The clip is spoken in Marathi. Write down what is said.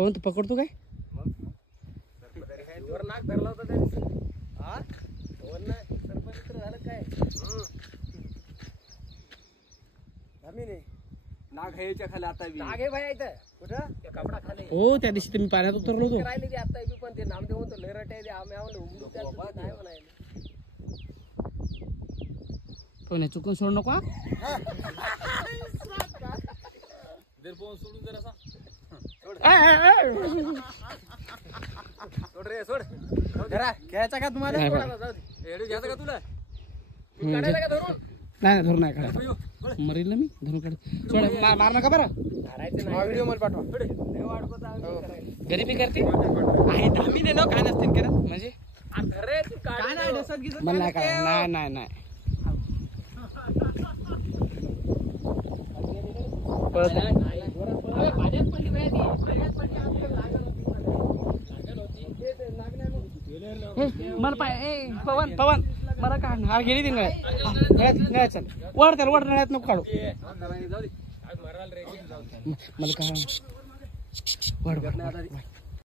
पवन तू पकडतो काय वर नाक धरला होता त्यांनी हा वर ना सरपंच झालं काय आम्ही नाही नाग ह्याच्या खाली आता नाग आहे भाई इथं कुठं त्या कपडा खाली हो त्या दिवशी तुम्ही पाण्यात उतरलो होतो राहिले ते आता बी पण ते नामदेव म्हणतो लेरट आहे आम्ही आम्हाला उमलू त्याचं नाही म्हणायला पण चुकून सोड नको जर पोहून सोडून जर असा सोड रे सोड जरा घ्यायचा का तुम्हाला एवढं घ्यायचं का तुला काढायला का धरून नाही धरून नाही काढा मरेल ना मी धरून काढ सोड मार नका बरं व्हिडिओ मला पाठवा गरीबी करते आहे धामी दे ना काय नसते करत म्हणजे काय नाही ढसत घेत मला नाही काय नाही नाही नाही पळत मला पाय पवन पवन मला का हार गेली ती नळ्यात चल वड त्याला वड नळ्यात नको काढू मला काय वड